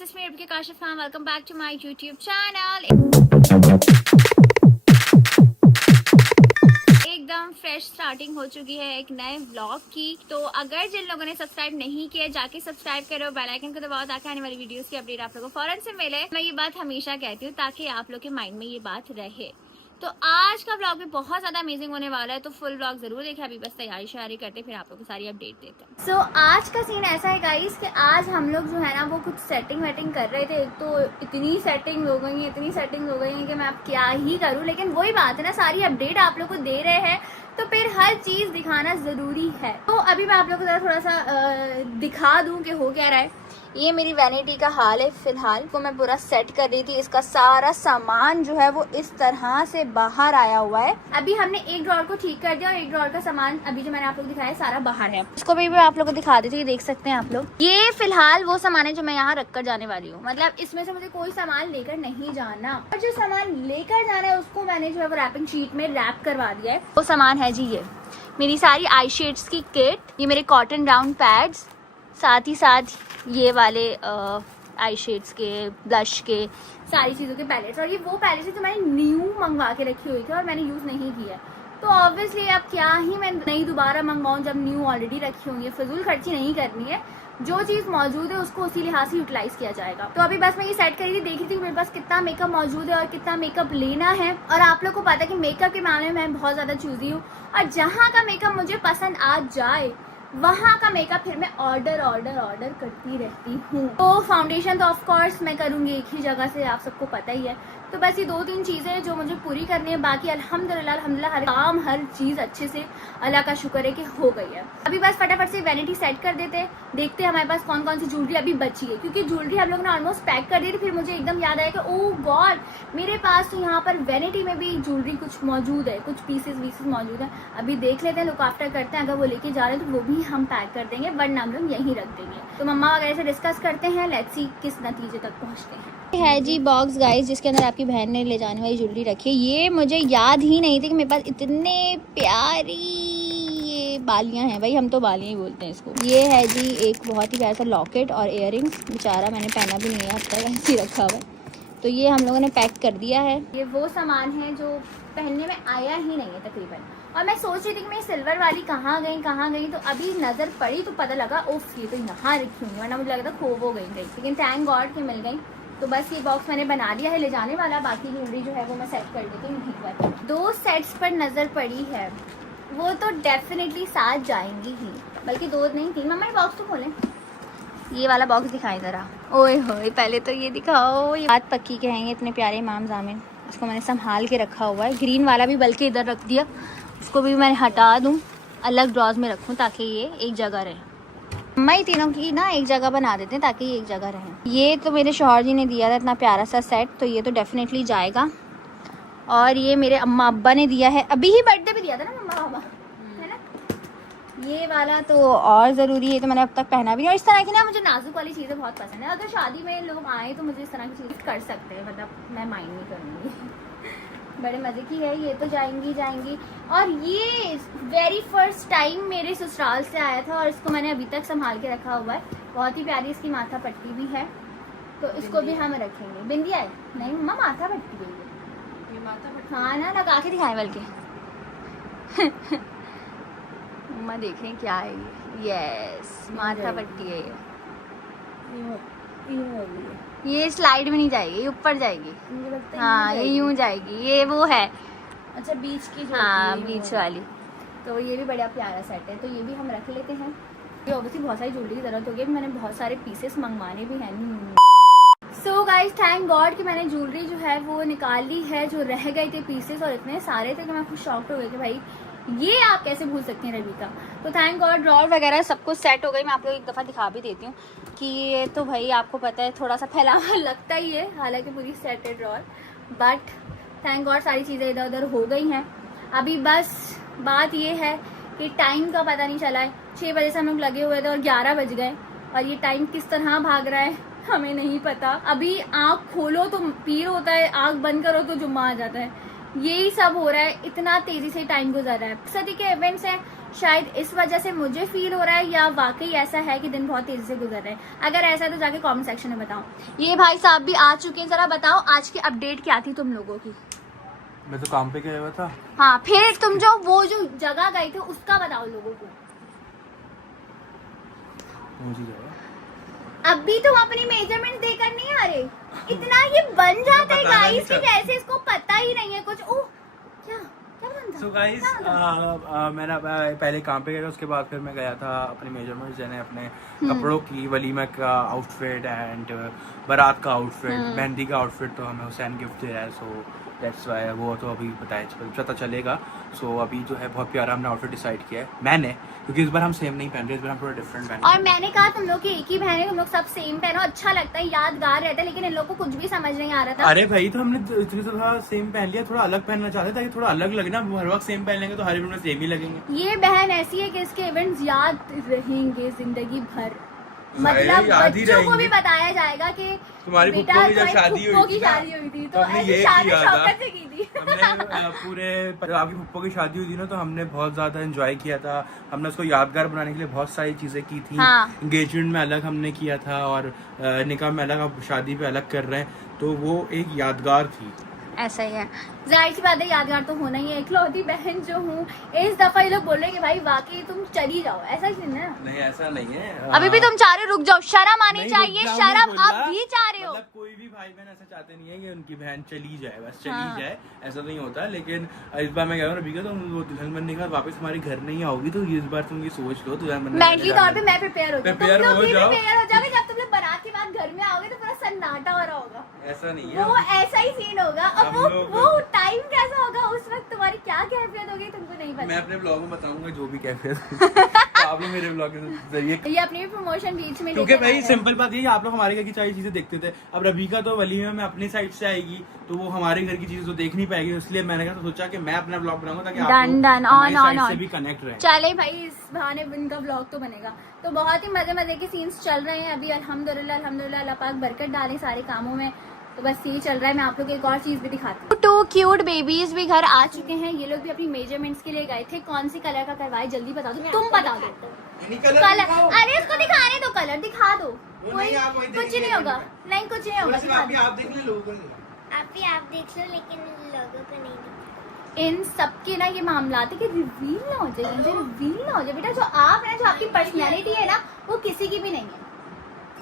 This is me Rubki Kashif Khan. Welcome back to my YouTube channel. एकदम fresh starting हो चुकी है एक नए व्लॉग की। तो अगर जिन लोगों ने सब्सक्राइब नहीं किया जाके सब्सक्राइब करो, बेल आइकन को दबाओ ताकि आने वाली वीडियोस की अपडेट आप लोगों को फौरन से मिले। मैं ये बात हमेशा कहती हूँ ताकि आप लोग के माइंड में ये बात रहे। तो आज का व्लॉग भी बहुत ज्यादा अमेजिंग होने वाला है, तो फुल व्लॉग जरूर देखें। अभी बस तैयारी करते फिर आप लोग को सारी अपडेट देते हैं। सो आज का सीन ऐसा है गाइस कि आज हम लोग जो है ना वो कुछ सेटिंग वेटिंग कर रहे थे। तो इतनी सेटिंग हो गई है कि मैं अब क्या ही करूं। लेकिन वही बात है ना, सारी अपडेट आप लोग को दे रहे हैं तो फिर हर चीज दिखाना जरूरी है। तो अभी मैं आप लोग को थोड़ा सा दिखा दूं कि हो क्या रहा है। ये मेरी वैनिटी का हाल है फिलहाल। को मैं पूरा सेट कर रही थी, इसका सारा सामान जो है वो इस तरह से बाहर आया हुआ है। अभी हमने एक ड्रॉर को ठीक कर दिया और एक ड्रॉर का सामान अभी जो मैंने आप लोग दिखाया सारा बाहर है। इसको भी मैं आप लोग को दिखा देती हूँ, देख सकते हैं आप लोग। ये फिलहाल वो सामान है जो मैं यहाँ रख कर जाने वाली हूँ। मतलब इसमें से मुझे कोई सामान लेकर नहीं जाना, और जो सामान लेकर जाना है उसको मैंने जो है वो रैपिंग शीट में रैप करवा दिया है। वो सामान है जी ये मेरी सारी आई शेड्स की किट, ये मेरे कॉटन राउंड पैड्स, साथ ही साथ ये वाले आई शेड्स के, ब्लश के, सारी चीज़ों के पैलेट्स। और ये वो पैलेट्स है जो मैंने न्यू मंगवा के रखी हुई थी और मैंने यूज़ नहीं किया। तो ऑब्वियसली अब क्या ही मैं नई दोबारा मंगवाऊँ जब न्यू ऑलरेडी रखी होंगी। फजूल खर्ची नहीं करनी है, जो चीज़ मौजूद है उसको उसी लिहाज से यूटिलाइज किया जाएगा। तो अभी बस मैं ये सेट करी थी, देख रही थी मेरे पास कितना मेकअप मौजूद है और कितना मेकअप लेना है। और आप लोग को पता है कि मेकअप के मामले में मैं बहुत ज़्यादा चूजी हूँ, और जहाँ का मेकअप मुझे पसंद आ जाए वहाँ का मेकअप फिर मैं ऑर्डर करती रहती हूँ। तो फाउंडेशन तो ऑफ कोर्स मैं करूँगी एक ही जगह से, आप सबको पता ही है। तो बस ये 2-3 चीज़ें हैं जो मुझे पूरी करनी है। बाकी अल्हम्दुलिल्लाह हर काम हर चीज़ अच्छे से अल्लाह का शुक्र है कि हो गई है। अभी बस फटाफट से वैनिटी सेट कर देते, देखते हैं हमारे पास कौन कौन सी ज्वेलरी अभी बची है। क्योंकि ज्वेलरी हम लोग ने ऑलमोस्ट पैक कर दी थी। फिर मुझे एकदम याद आया कि ओह गॉड, मेरे पास तो यहाँ पर वैनिटी में भी ज्वेलरी कुछ मौजूद है, कुछ पीसेस मौजूद है। अभी देख लेते हैं, लुक आफ्टर करते हैं। अगर वो लेके जा रहे हैं तो वो भी हम पैक कर देंगे, वरना हम लोग यहीं रख देंगे। तो मम्मा वगैरह से डिस्कस करते हैं, लेट्स सी किस नतीजे तक पहुँचते हैं। है जी बॉक्स गाइस, जिसके अंदर आपकी बहन ने ले जाने वाली ज्वेलरी रखी है। ये मुझे याद ही नहीं थी कि मेरे पास इतने प्यारी ये बालियां हैं। भाई हम तो बालियां ही बोलते हैं इसको। ये है जी एक बहुत ही प्यारा सा लॉकेट और इयररिंग्स, बेचारा मैंने पहना भी नहीं है, अब तक ऐसे ही रखा हुआ है। तो ये हम लोगों ने पैक कर दिया है। ये वो सामान है जो पहनने में आया ही नहीं है तकरीबन। और मैं सोच रही थी कि मैं सिल्वर वाली कहाँ गई। तो अभी नजर पड़ी तो पता लगा ओफ ये तो यहाँ रखी हुई, वरना मुझे लगा था खो हो गई। लेकिन थैंक गॉड कि मिल गई। तो बस ये बॉक्स मैंने बना लिया है ले जाने वाला। बाकी ज्वेलरी जो है वो मैं सेट कर देती हूँ ठीक है। 2 सेट्स पर नजर पड़ी है, वो तो डेफिनेटली साथ जाएंगी ही, बल्कि 2 नहीं 3। मम्मा ये बॉक्स तो खोलें, ये वाला बॉक्स दिखाई जरा। ओए होए, पहले तो ये दिखाओ। ये बात पक्की कहेंगे, इतने प्यारे इमाम जामिन। इसको मैंने संभाल के रखा हुआ है। ग्रीन वाला भी बल्कि इधर रख दिया, उसको भी मैंने हटा दूँ, अलग ड्रॉज में रखूँ ताकि ये एक जगह रहे। मैं तीनों की ना एक जगह बना देते हैं ताकि ये एक जगह रहे। ये तो मेरे शौहर जी ने दिया था इतना प्यारा सा सेट, तो ये तो डेफिनेटली जाएगा। और ये मेरे अम्मा अब्बा ने दिया है, अभी ही बर्थडे पे दिया था ना मम्मा पापा, है ना। ये वाला तो और ज़रूरी है, तो मैंने अब तक पहना भी नहीं। और इस तरह की ना मुझे नाजुक वाली चीज़ें बहुत पसंद है। अगर शादी में लोग आए तो मुझे इस तरह की चीज़ कर सकते हैं, मतलब मैं माइंड नहीं करूँगी। बड़े मज़े की है ये तो, जाएंगी। और ये वेरी फर्स्ट टाइम मेरे ससुराल से आया था और इसको मैंने अभी तक संभाल के रखा हुआ है। बहुत ही प्यारी इसकी माथा पट्टी भी है, तो इसको भी हम रखेंगे। बिंदिया है नहीं मम्मा, माथा पट्टी है ये माथा पट्टी। हाँ ना, लगा के दिखाएं बल्कि। मम्मा देखें क्या है ये। यस माथा पट्टी है ये स्लाइड में नहीं जाएगी, ये ऊपर जाएगी। हाँ ये यूं जाएगी, ये वो है। अच्छा बीच की जो, हाँ बीच वाली। तो ये भी बड़ा प्यारा सेट है, तो ये भी हम रख लेते हैं। ये ऑब्वियसली बहुत सारी ज्वेलरी की जरूरत होगी, मैंने बहुत सारे पीसेस मंगवाने भी हैं। सो गाइज थैंक गॉड कि मैंने ज्वेलरी जो है वो निकाल ली है, जो रह गए थे पीसेस, और इतने सारे थे कि मैं खुद शॉक्ड हो गई कि भाई ये आप कैसे भूल सकते हैं रवि का। तो थैंक गॉड ड्रॉर वगैरह सब कुछ सेट हो गई। मैं आप लोग एक दफ़ा दिखा भी देती हूँ कि ये तो भाई आपको पता है थोड़ा सा फैला हुआ लगता ही है, हालांकि पूरी सेट है ड्रॉर। बट थैंक गॉड सारी चीज़ें इधर उधर हो गई हैं। अभी बस बात ये है कि टाइम का पता नहीं चला है। 6 बजे से हम लोग लगे हुए थे और 11 बज गए, और ये टाइम किस तरह भाग रहा है हमें नहीं पता। अभी आँख खोलो तो पीर होता है, आँख बंद करो तो जुम्मा आ जाता है। यही सब हो रहा है, इतना तेजी से टाइम गुजर रहा है। सदी के इवेंट्स हैं शायद इस वजह से मुझे फील हो रहा है या वाकई ऐसा है कि दिन बहुत तेजी से गुजर रहे हैं। अगर ऐसा है तो जाके कमेंट सेक्शन में बताओ। ये भाई साहब भी आ चुके हैं, जरा बताओ आज की अपडेट क्या थी तुम लोगों की। मैं तो काम पे गया हुआ था। हाँ, फिर तुम जो वो जो जगह गए थे उसका बताओ लोगों को। अभी तुम अपनी मेजरमेंट देकर नहीं आ रहे, इतना ये बन जाता है गाइस कि जैसे इसको पता ही नहीं है कुछ। ओह क्या So guys, मैंने पहले काम पे गया, उसके बाद फिर मैं गया था अपने मेजरमेंट्स देने, अपने कपड़ों की, वलीमा का आउटफिट एंड बारात का आउटफिट, मेहंदी का आउटफिट तो हमें हुसैन गिफ्ट दे रहा है, सो दैट्स वाई वो तो अभी पता चलेगा। सो अभी जो है बहुत प्यारा हमने आउटफिट डिसाइड किया है मैंने, क्योंकि इस बार हम सेम नहीं पहन रहे, इस बार हम थोड़ा डिफरेंट पहन रहे। और मैंने कहा तुम लोग की एक ही बहन है, तुम लोग सब सेम पहनो, अच्छा लगता है, यादगार रहता है, लेकिन इन लोग को कुछ भी समझ नहीं आ रहा था। अरे भाई तो हमने थोड़ा सेम पहन लिया, थोड़ा अलग पहनना चाहते ताकि थोड़ा अलग लगे ना, हर वक्त सेम पहन लेंगे तो हर इवेंट में सेम ही लगेंगे। ये बहन ऐसी है कि इसके इवेंट्स याद रहेंगे जिंदगी भर, मतलब बच्चों को भी बताया जाएगा कि तुम्हारी फुप्पो की जब शादी हुई थी तो ऐसी शादी शौकत से की थी। हमने पूरे आपकी फुप्पो की शादी हुई थी ना, तो हमने बहुत ज्यादा एंजॉय किया था, हमने उसको यादगार बनाने के लिए बहुत सारी चीजें की थी। एंगेजमेंट में अलग हमने किया था और निकाह में अलग, अब शादी पे अलग कर रहे हैं, तो वो एक यादगार थी। ऐसा ही है, जाहिर सी बात है, यादगार तो होना ही है। इकलौती बहन जो हूँ, इस दफा ये लोग बोल रहे हैं कि भाई वाकई तुम चली जाओ, ऐसा ही है ना? नहीं ऐसा नहीं है, अभी भी तुम चाह रहे हो, रुक जाओ, शर्म आनी चाहिए, शर्म आप भी चाह रहे हो। मतलब कोई भी भाई बहन ऐसा चाहते नहीं है कि उनकी बहन चली जाए, बस चली जाए, ऐसा नहीं होता। लेकिन इस बार मैं कह रहा हूँ अभी तुम वो दुल्हन बनने के बाद वापस हमारे घर नहीं आओगी, तो इस बार तुम ये सोच लो दुल्हन बनने मेंटली तौर पे मैं प्रिपेयर हो जाओ। जब तुम लोग बारात के बाद घर में आओगे तो पूरा सन्नाटा हो रहा होगा। ऐसा नहीं है, वो ऐसा ही सीन होगा। अब वो टाइम कैसा होगा, उस वक्त तुम्हारी क्या कैफियत होगी तुमको नहीं पता। मैं अपने ब्लॉग में बताऊंगा जो भी कैफियत आप लोग मेरे ब्लॉग के जरिए, ये अपनी प्रमोशन बीच में, क्योंकि भाई सिंपल बात ये, आप लोग हमारे घर की सारी चीजें देखते थे, अब रबीका तो वलीमे में अपनी साइड से आएगी, तो वो हमारे घर की चीजें तो देख नहीं पाएगी, इसलिए मैंने कहा सोचा कि मैं अपना ब्लॉग बनाऊंगा ताकि आप लोग से भी कनेक्ट रहे। चले भाई, इस बहाने इनका ब्लॉग तो बनेगा। तो बहुत ही मजे मजे के सीन्स चल रहे हैं अभी, अल्हम्दुलिल्लाह अल्हम्दुलिल्लाह, अल्लाह पाक बरकत डाले सारे कामों में। तो बस यही चल रहा है। मैं आप लोग को एक और चीज भी दिखाती हूँ। 2 क्यूट बेबीज भी घर आ चुके हैं। ये लोग भी अपनी मेजरमेंट्स के लिए गए थे। कौन सी कलर का करवाए जल्दी बता दो, तुम बता दो कलर। अरे उसको दिखाने दो, कलर दिखा दो, कोई कुछ नहीं होगा, नहीं कुछ नहीं होगा, आप देख लो, लोगों को आप देख लो, लेकिन लोगों को नहीं। इन सबके ना ये मामला है कि रिवील ना हो जाए, रिवील ना हो जाए। बेटा जो आप है, जो आपकी पर्सनैलिटी है ना, वो किसी की भी नहीं है,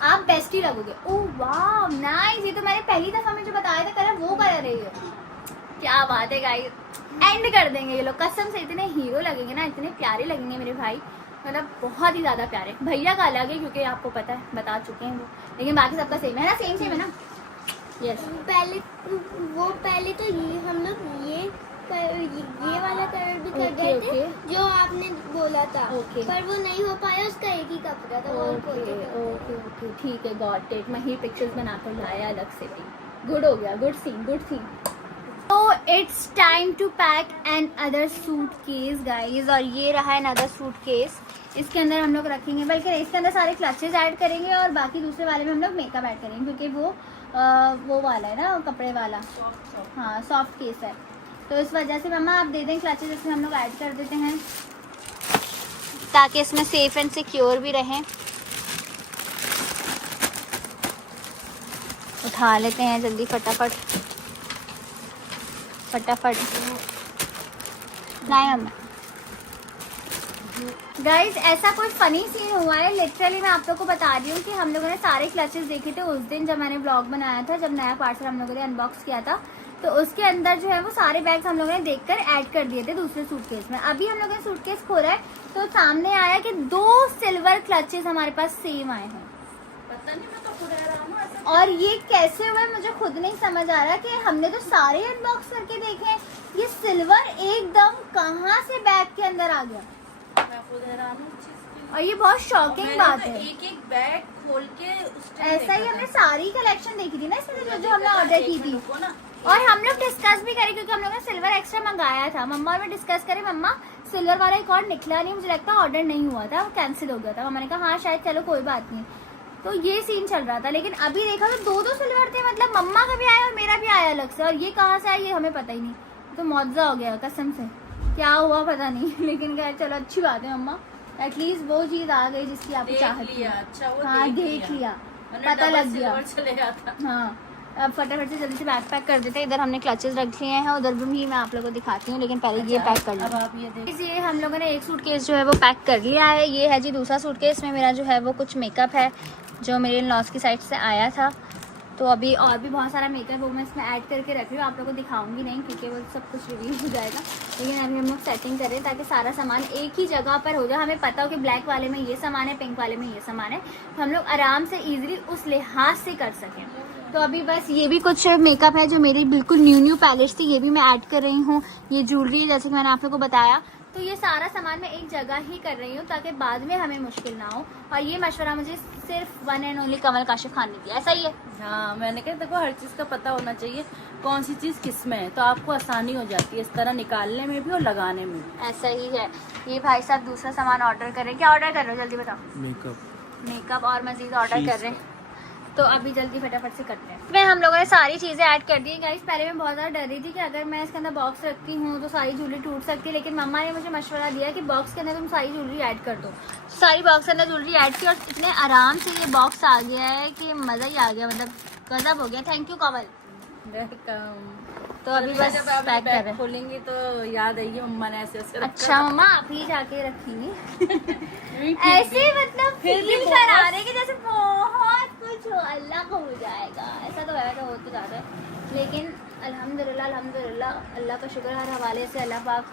आप बेस्ट ही लगोगे। ओह वाह नाइस, ये तो मैंने पहली दफा में जो बताया था कलर वो कलर है ये। क्या बात है गाइस, एंड कर देंगे ये लोग, कसम से इतने हीरो लगेंगे ना, इतने प्यारे लगेंगे मेरे भाई, मतलब बहुत ही ज्यादा प्यारे। भैया का अलग है क्योंकि आपको पता है, बता चुके हैं वो, लेकिन बाकी सबका सेम है ना, सेम है ना। यस, पहले तो ये हम लोग ये वाला कलर भी कर गए थे जो आपने बोला था, पर वो नहीं हो पाया, उसका एक ही कपड़ा था। ओके ठीक है, गॉट इट। मैं ही पिक्चर्स बनाकर लाया अलग से भी, गुड हो गया, गुड सीन, गुड सीन। तो it's time to pack another suitcase guys, और ये रहा है अदर सूटकेस। इसके अंदर हम लोग रखेंगे, बल्कि इसके अंदर सारे क्लचेस ऐड करेंगे और बाकी दूसरे वाले में हम लोग मेकअप ऐड करेंगे, क्योंकि वो वाला है ना, कपड़े वाला, हाँ सॉफ्ट केस है। तो इस वजह से मम्मा आप दे दें क्लचेस, इसमें हम लोग ऐड कर देते हैं ताकि इसमें सेफ एंड सिक्योर भी रहें। उठा लेते हैं जल्दी, फटाफट नहीं मम्मा। गाइज ऐसा कोई फनी सीन हुआ है, लिटरली मैं आप लोग को बता रही हूँ कि हम लोगों ने सारे क्लचेस देखे थे उस दिन जब मैंने ब्लॉग बनाया था, जब नया पार्सल हम लोगों ने अनबॉक्स किया था, तो उसके अंदर जो है वो सारे बैग्स हम लोगों ने देखकर ऐड कर दिए थे दूसरे सूटकेस में। अभी हम लोगों ने सूटकेस खोला है तो सामने आया कि 2 सिल्वर क्लचेस हमारे पास सेम आए हैं। पता नहीं, मैं तो खुद हैरान हूं, और ये कैसे हुआ मुझे खुद नहीं समझ आ रहा कि हमने तो सारे अनबॉक्स करके देखे, ये सिल्वर एकदम कहाँ से बैग के अंदर आ गया। मैं खुद हैरान हूं। और ये बहुत शॉकिंग बात है, एक बैग खोल के ऐसा ही हमने सारी कलेक्शन देखी थी ना इसमें, जो हमने ऑर्डर की थी। और हम लोग डिस्कस भी करें क्योंकि हम लोग ने सिल्वर एक्स्ट्रा मंगाया था, मम्मा और मैं डिस्कस करें, मम्मा सिल्वर वाला एक और निकला नहीं, मुझे लगता है ऑर्डर नहीं हुआ था, वो कैंसिल हो गया था। मम्मा ने कहा हाँ शायद, चलो कोई बात नहीं। तो ये सीन चल रहा था, लेकिन अभी देखा तो 2 सिल्वर थे, मतलब मम्मा का भी आया और मेरा भी आया अलग से, और ये कहाँ से आया ये हमें पता ही नहीं। तो मौजा हो गया कसम से। क्या हुआ पता नहीं लेकिन खैर चलो अच्छी बात है मम्मा, एटलीस्ट वो चीज आ गई जिसकी आप देख चाहती लिया, हैं। अच्छा वो हाँ देख लिया, पता लग गया। चले जाता। हाँ अब फटाफट से जल्दी से बैग पैक कर देते हैं। इधर हमने क्लचेस रख लिए हैं, उधर भी मैं आप लोगों को दिखाती हूँ, लेकिन पहले ये पैक कर लो। अब आप ये देखिए, ये हम लोगों ने एक सूटकेस जो है वो पैक कर लिया है। ये है जी दूसरा सूटकेस में मेरा जो है वो कुछ मेकअप है जो मेरे इन-लॉज की साइड से आया था। तो अभी और भी बहुत सारा मेकअप वो मैं इसमें ऐड करके रख रही हूँ, आप लोगों को दिखाऊंगी नहीं क्योंकि वो सब कुछ रिव्यू हो जाएगा। लेकिन अभी हम लोग सेटिंग कर रहे हैं ताकि सारा सामान एक ही जगह पर हो जाए। हमें पता हो कि ब्लैक वाले में ये सामान है, पिंक वाले में ये सामान है, तो हम लोग आराम से ईजिली उस लिहाज से कर सकें। तो अभी बस ये भी कुछ मेकअप है जो मेरी बिल्कुल न्यू पैलेट थी, ये भी मैं ऐड कर रही हूँ। ये ज्वेलरी है जैसे कि मैंने आप लोगों को बताया। तो ये सारा सामान मैं एक जगह ही कर रही हूँ ताकि बाद में हमें मुश्किल ना हो। और ये मशवरा मुझे सिर्फ वन एंड ओनली कमल काशिफ खान ने दिया, ऐसा ही है। हाँ मैंने कहा देखो हर चीज का पता होना चाहिए कौन सी चीज किस में है, तो आपको आसानी हो जाती है इस तरह निकालने में भी और लगाने में भी। ऐसा ही है। ये भाई साहब दूसरा सामान ऑर्डर कर रहे हैं। क्या ऑर्डर कर रहे हो जल्दी बताओ? मेकअप और मजीद ऑर्डर कर रहे हैं, तो अभी जल्दी फटाफट से करते हैं। मैं हम लोगों ने सारी चीज़ें ऐड कर दी गाइस। पहले मैं बहुत ज़्यादा डर रही थी कि अगर मैं इसके अंदर बॉक्स रखती हूँ तो सारी ज्वेलरी टूट सकती है, लेकिन मम्मा ने मुझे मशवरा दिया कि बॉक्स के अंदर तुम सारी ज्वेलरी ऐड कर दो। सारी बॉक्स के अंदर ज्वेलरी ऐड की और इतने आराम से ये बॉक्स आ गया है कि मज़ा ही आ गया, मतलब गजब हो गया। थैंक यू कमल। तो अभी बस जब आप पैक कर रहे हैं। खोलेंगी तो याद आएगी मम्मा ने ऐसे ऐसे अच्छा मम्मा आप ही जाके रखींगी रखा। ऐसे मतलब फिर भी फील करा रहे कि जैसे बहुत कुछ हो, अल्लाह को हो जाएगा। ऐसा तो है, तो हो तो जाता है, लेकिन अल्हम्दुलिल्लाह अल्हम्दुलिल्लाह अल्लाह का शुक्र हर हवाले से अल्लाह पाक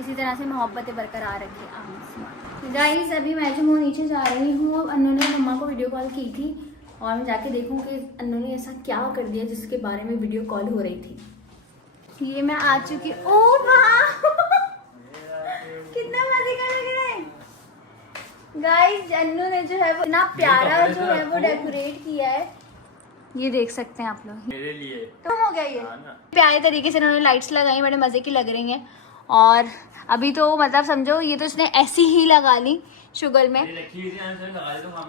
इसी तरह से मोहब्बतें बरकरार रखे। आमीन। गाइस अभी मैं जो हूँ नीचे जा रही हूँ। अन्नू ने मम्मा को वीडियो कॉल की थी और मैं जाके देखूँ कि अन्नू ने ऐसा क्या कर दिया जिसके बारे में वीडियो कॉल हो रही थी। ये मैं आ चुकी। ओ वाह कितना मजे का लग रहा है गाइस। अन्नू ने जो है वो इतना प्यारा जो है वो डेकोरेट किया है, ये देख सकते हैं आप लोग। मेरे लिए तो हो गया ये प्यारे तरीके से इन्होंने लाइट्स लगाई, बड़े मजे की लग रही हैं। और अभी तो मतलब समझो ये तो इसने ऐसी ही लगा ली शुगर में।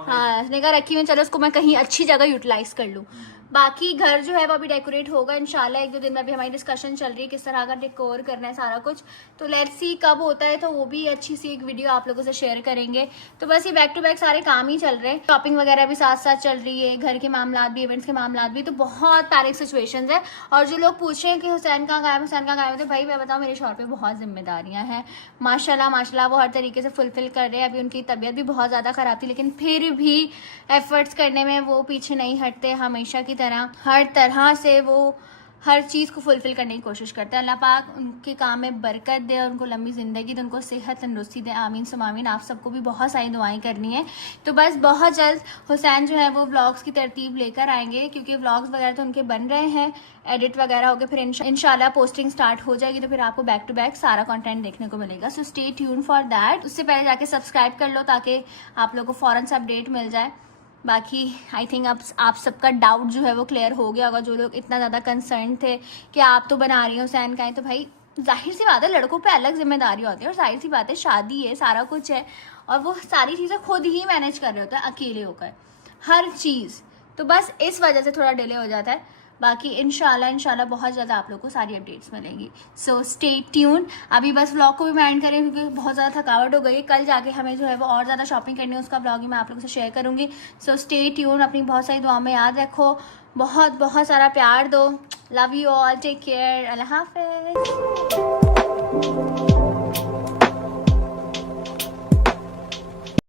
हाँ उसने कहा रखी हुई, चलो उसको मैं कहीं अच्छी जगह यूटिलाइज कर लूँ। बाकी घर जो है वो अभी डेकोरेट होगा इंशाल्लाह। एक दो दिन में अभी हमारी डिस्कशन चल रही है किस तरह का डेकोर करना है सारा कुछ, तो लेट्स सी कब होता है, तो वो भी अच्छी सी एक वीडियो आप लोगों से शेयर करेंगे। तो बस ये बैक टू बैक सारे काम ही चल रहे हैं, शॉपिंग वगैरह भी साथ साथ चल रही है, घर के मामला भी, इवेंट्स के मामला भी, तो बहुत सारे सिचुएशंस है। और जो लोग पूछ रहे हैं कि हुसैन कहाँ गायब, हुसैन कहाँ गायब, तो भाई मैं बताऊँ मेरे शौहर पे बहुत जिम्मेदारियाँ हैं माशाल्लाह माशाल्लाह, वो हर तरीके से फुलफिल कर रहे हैं। अभी उनकी तबीयत भी बहुत ज़्यादा ख़राब थी, लेकिन फिर भी एफर्ट्स करने में वो पीछे नहीं हटते, हमेशा की तरह हर तरह से वो हर चीज़ को फुलफिल करने की कोशिश करते हैं। अल्लाह पाक उनके काम में बरकत दे और उनको लंबी ज़िंदगी दे, उनको सेहत तंदुरुस्ती दे। आमीन सुम आमीन। आप सबको भी बहुत सारी दुआएं करनी है। तो बस बहुत जल्द हुसैन जो है वो व्लॉग्स की तरतीब लेकर आएंगे, क्योंकि व्लॉग्स वगैरह तो उनके बन रहे हैं, एडिट वगैरह हो गए, फिर इंशाल्लाह पोस्टिंग स्टार्ट हो जाएगी, तो फिर आपको बैक टू बैक सारा कंटेंट देखने को मिलेगा। So stay tune for that. उससे पहले जाके सब्सक्राइब कर लो ताकि आप लोगों को फ़ौरन से अपडेट मिल जाए। बाकी आई थिंक अब आप सबका डाउट जो है वो क्लियर हो गया होगा। जो लोग इतना ज़्यादा कंसर्न थे कि आप तो बना रही हो हुसैन का है, तो भाई जाहिर सी बात है लड़कों पे अलग जिम्मेदारी होती है, और जाहिर सी बात है शादी है, सारा कुछ है, और वो सारी चीज़ें खुद ही मैनेज कर रहे होते हैं अकेले होकर हर चीज़। तो बस इस वजह से थोड़ा डिले हो जाता है। बाकी इंशाल्लाह बहुत ज़्यादा आप लोग को सारी अपडेट्स मिलेंगी। So stay tune. अभी बस व्लॉग को भी मैं एंड करें क्योंकि बहुत ज़्यादा थकावट हो गई है। कल जाके हमें जो है वो और ज़्यादा शॉपिंग करनी है, उसका व्लॉग ही मैं आप लोगों से शेयर करूँगी। So stay tune. अपनी बहुत सारी दुआ में याद रखो, बहुत बहुत सारा प्यार दो। Love you all, take care, अल्लाह हाफिज़।